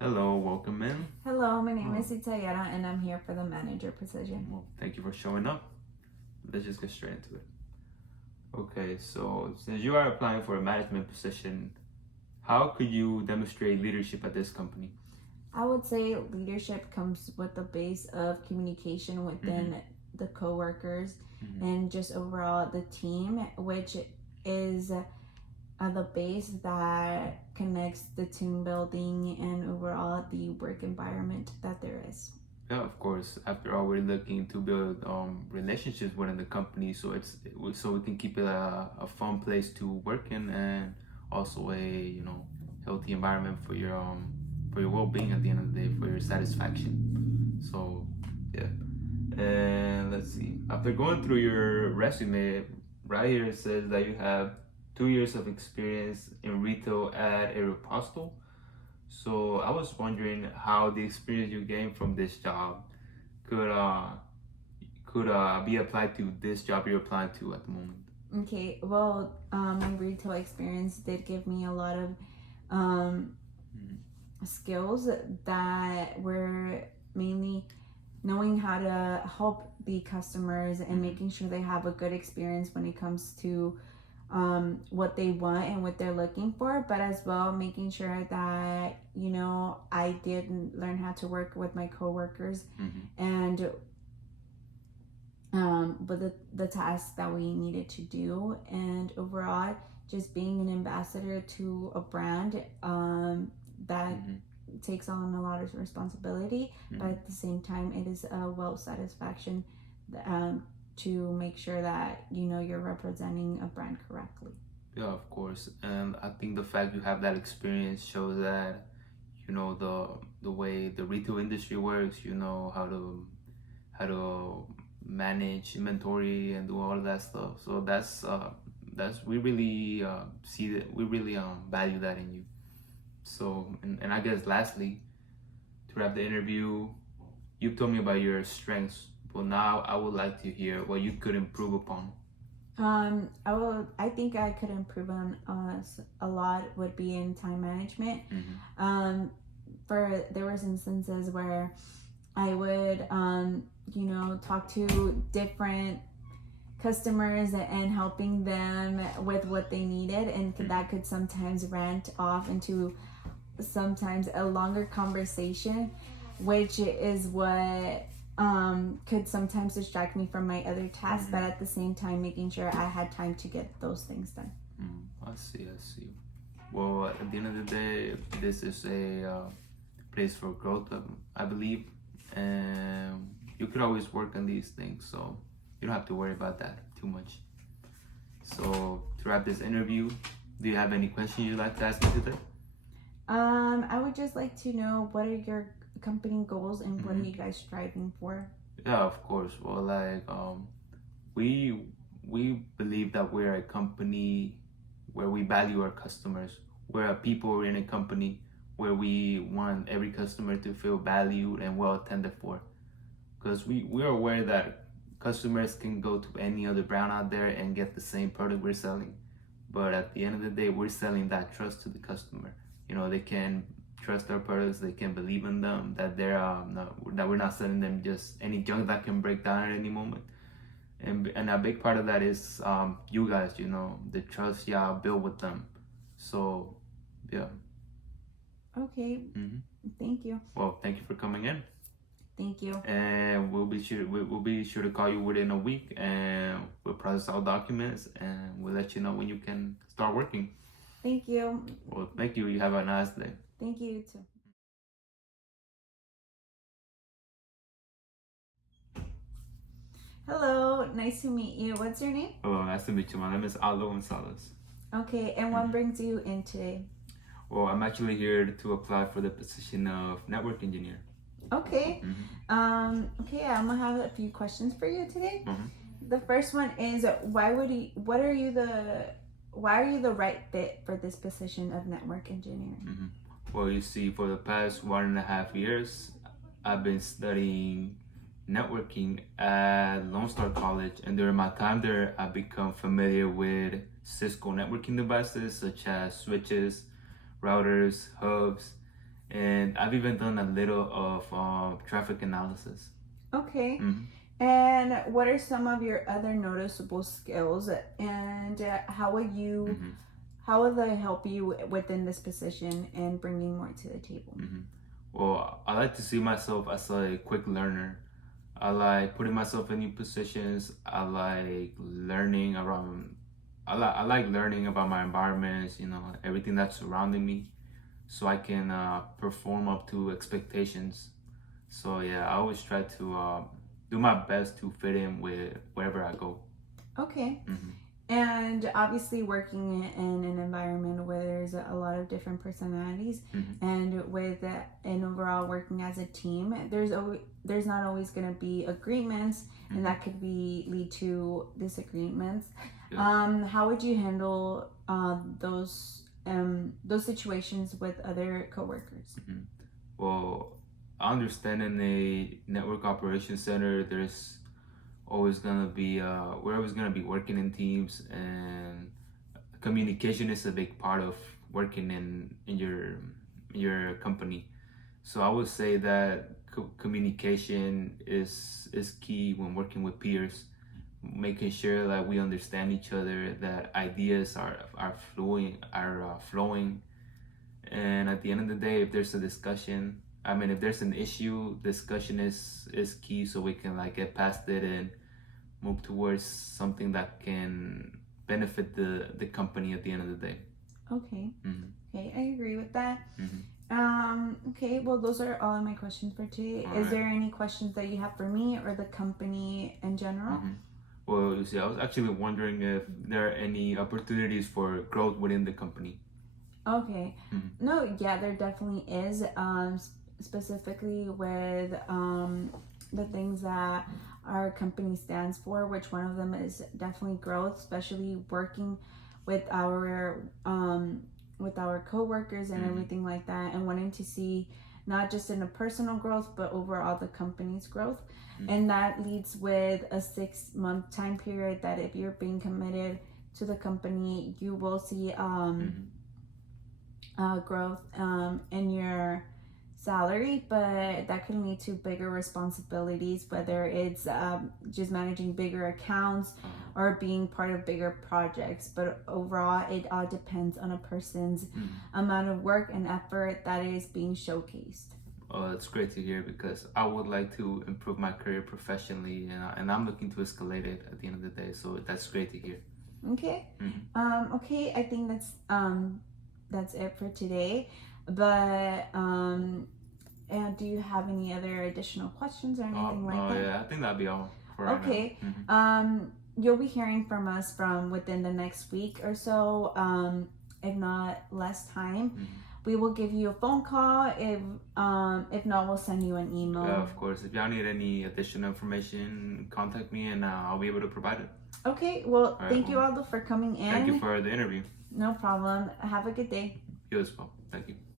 Hello, welcome in. Hello, my name is Itayara and I'm here for the manager position. Well, thank you for showing up. Let's just get straight into it. Okay, so since you are applying for a management position, how could you demonstrate leadership at this company? I would say leadership comes with the base of communication within the coworkers and just overall the team, which is the base that connects the team building and overall the work environment that there is. Yeah, of course. After all, we're looking to build relationships within the company, so so we can keep it a fun place to work in, and also a healthy environment for your well-being at the end of the day, for your satisfaction. So yeah, and let's see. After going through your resume, right here it says that you have 2 years of experience in retail at Aeropostale. So I was wondering how the experience you gained from this job could be applied to this job you're applying to at the moment. Okay, well, my retail experience did give me a lot of skills that were mainly knowing how to help the customers and making sure they have a good experience when it comes to what they want and what they're looking for, but as well making sure that I did learn how to work with my coworkers and with the tasks that we needed to do, and overall just being an ambassador to a brand that takes on a lot of responsibility, but at the same time it is a well satisfaction to make sure that you're representing a brand correctly. Yeah, of course. And I think the fact you have that experience shows that you know the way the retail industry works. You know how to manage inventory and do all of that stuff. So that's we really see that we really value that in you. So and I guess lastly, to wrap the interview, you told me about your strengths. But now I would like to hear what you could improve upon. I think I could improve on a lot would be in time management. There was instances where I would talk to different customers and helping them with what they needed, and that could sometimes rant off into sometimes a longer conversation, which is what could sometimes distract me from my other tasks, but at the same time making sure I had time to get those things done. I see. Well, at the end of the day, this is a place for growth, I believe, and you could always work on these things, so you don't have to worry about that too much. So to wrap this interview, do you have any questions you'd like to ask me today? I would just like to know, what are your company goals and what are you guys striving for? Yeah, of course. Well, like we believe that we're a company where we value our customers. We're a people in a company where we want every customer to feel valued and well attended for. Because we're aware that customers can go to any other brand out there and get the same product we're selling. But at the end of the day, we're selling that trust to the customer. They can trust our products, they can believe in them, that that we're not selling them just any junk that can break down at any moment. And a big part of that is you guys, the trust y'all build with them. So yeah. Okay. Thank you. Well, thank you for coming in. Thank you. And we'll be sure to call you within a week, and we'll process all documents, and we'll let you know when you can start working. Thank you. Well, thank you. You have a nice day. Thank you too. Hello, nice to meet you. What's your name? Hello, nice to meet you. My name is Aldo Gonzalez. Okay, and what brings you in today? Well, I'm actually here to apply for the position of network engineer. Okay. Okay, I'm gonna have a few questions for you today. The first one is, why are you the right fit for this position of network engineering? Well, you see, for the past 1.5 years, I've been studying networking at Lone Star College, and during my time there, I've become familiar with Cisco networking devices such as switches, routers, hubs, and I've even done a little of traffic analysis. Okay. Mm-hmm. And what are some of your other noticeable skills, and Mm-hmm. how will they help you within this position and bringing more to the table? Mm-hmm. Well, I like to see myself as a quick learner. I like putting myself in new positions. I like learning around. I like learning about my environments. Everything that's surrounding me, so I can perform up to expectations. So yeah, I always try to do my best to fit in with wherever I go. Okay. Mm-hmm. And obviously, working in an environment where there's a lot of different personalities, Mm-hmm. and with an overall working as a team, there's not always going to be agreements, and Mm-hmm. that could be lead to disagreements. Yeah. How would you handle those situations with other coworkers? Mm-hmm. Well, I understand in a network operations center, there's always gonna be we're always gonna be working in teams, and communication is a big part of working in your company. So I would say that communication is key when working with peers, making sure that we understand each other, that ideas are flowing, and at the end of the day, if there's a discussion, I mean, if there's an issue, discussion is key, so we can like get past it and move towards something that can benefit the company at the end of the day. Okay. Mm-hmm. Okay, I agree with that. Mm-hmm. Okay, well, those are all of my questions for today. All Is right. there any questions that you have for me or the company in general? Mm-hmm. Well, you see, I was actually wondering if there are any opportunities for growth within the company. Okay. Mm-hmm. No, yeah, there definitely is. Specifically with the things that our company stands for, which one of them is definitely growth, especially working with our coworkers and Mm-hmm. everything like that, and wanting to see not just in a personal growth but overall the company's growth. Mm-hmm. And that leads with a 6-month time period that if you're being committed to the company, you will see growth in your salary, but that can lead to bigger responsibilities, whether it's just managing bigger accounts or being part of bigger projects. But overall, it all depends on a person's amount of work and effort that is being showcased. Oh, that's great to hear, because I would like to improve my career professionally, and I'm looking to escalate it at the end of the day. So that's great to hear. Okay. Mm-hmm. Okay, I think that's it for today. But and do you have any other additional questions or anything like that? Yeah, I think that'd be all for right Okay. now. Mm-hmm. You'll be hearing from us from within the next week or so, if not less time. Mm-hmm. We will give you a phone call. If not, we'll send you an email. Yeah, of course. If y'all need any additional information, contact me, and I'll be able to provide it. Okay. Well, All right, thank you, Aldo, for coming in. Thank you for the interview. No problem. Have a good day. You as well. Thank you.